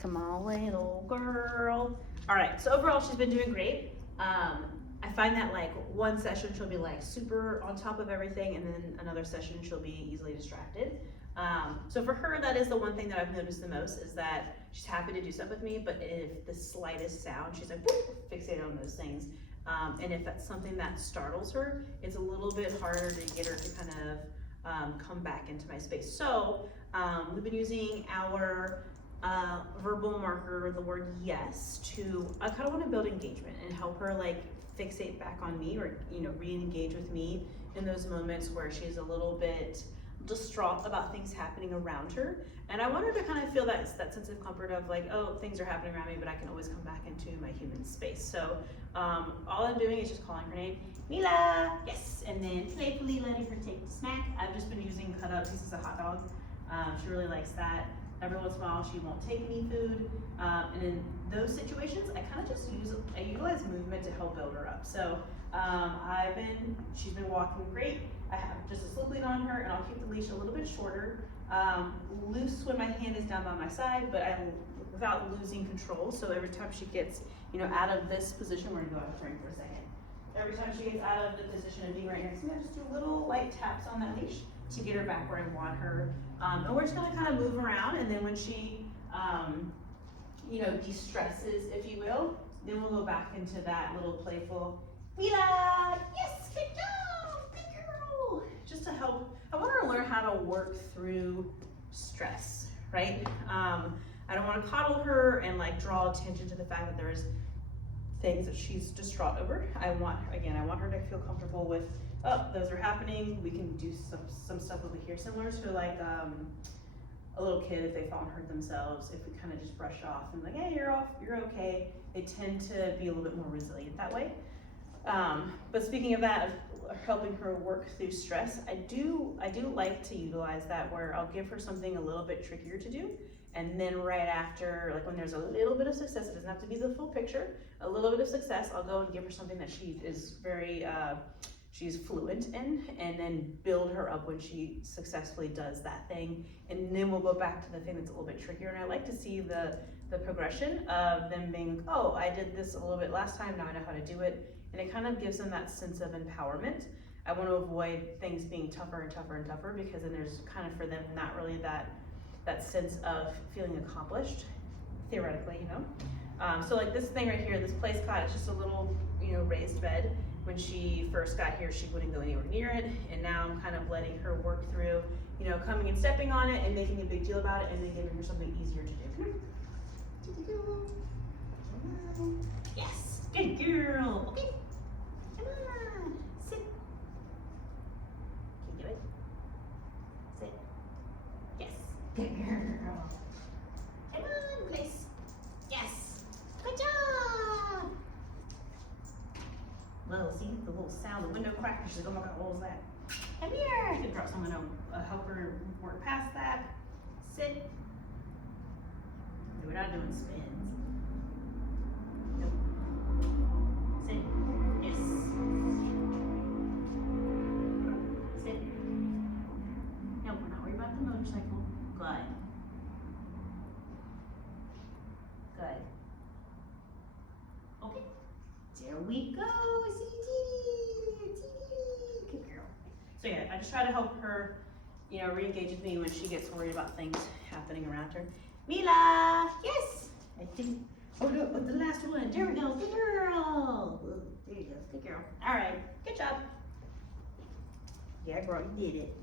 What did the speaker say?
Come on, little girl. All right, so overall she's been doing great. I find that like one session she'll be like super on top of everything, and then another session she'll be easily distracted. So for her, that is the one thing that I've noticed the most, is that she's happy to do stuff with me, but if the slightest sound, she's like whoop, fixated on those things. And if that's something that startles her, it's a little bit harder to get her to kind of come back into my space. So we've been using our verbal marker, the word yes, to I kind of want to build engagement and help her like fixate back on me, or re-engage with me in those moments where she's a little bit distraught about things happening around her. And I want her to kind of feel that sense of comfort of like, oh, things are happening around me, but I can always come back into my human space. So all I'm doing is just calling her name, Mila, yes, and then playfully letting her take the snack. I've just been using cut up pieces of hot dog. She really likes that. Every once in a while she won't take any food, and in those situations I kind of just utilize movement to help build her up. So she's been walking great. I have just a slip lead on her, and I'll keep the leash a little bit shorter, loose when my hand is down by my side, but without losing control. So every time she gets out of this position, we're gonna go out of frame for a second. Every time she gets out of the position of being right next to me, I just do little light taps on that leash to get her back where I want her. And we're just gonna kind of move around, and then when she, de-stresses, if you will, then we'll go back into that little playful, Mila, yes, good job, good girl. Just to help, I want her to learn how to work through stress, right? I don't want to coddle her and like draw attention to the fact that there's things that she's distraught over. I want her to feel comfortable with, oh, those are happening. We can do some stuff over here, similar to like a little kid if they fall and hurt themselves. If we kind of just brush off and like, hey, you're okay. They tend to be a little bit more resilient that way. But speaking of that, of helping her work through stress, I do like to utilize that where I'll give her something a little bit trickier to do, and then right after, like when there's a little bit of success, it doesn't have to be the full picture, a little bit of success, I'll go and give her something that she is very she's fluent in, and then build her up when she successfully does that thing, and then we'll go back to the thing that's a little bit trickier. And I like to see the progression of them being, oh, I did this a little bit last time, now I know how to do it, and it kind of gives them that sense of empowerment. I want to avoid things being tougher and tougher and tougher, because then there's kind of for them not really that sense of feeling accomplished, theoretically, So like this thing right here, this place cot, it's just a little, raised bed. When she first got here, she wouldn't go anywhere near it, and now I'm kind of letting her work through, coming and stepping on it and making a big deal about it, and then giving her something easier to do. Come on. Yes, good girl. Okay, come on, sit. Can you do it? Sit. Yes, good girl. Come on, place. Yes, good job. Well, see the little sound, the window crack. She's like, oh my God, what was that? Come here. Good girl. So I'm gonna help her work past that. Sit. We're not doing spins. Nope. Sit. Yes. Sit. No, we're not worried about the motorcycle. Good. Good. Okay. There we go. Good girl. So yeah, I just try to help her, re-engage with me when she gets worried about things happening around her. Mila, yes. I think. Oh no, but the last one. There we go. Good girl. There you go. Good girl. All right. Good job. Yeah, girl, you did it.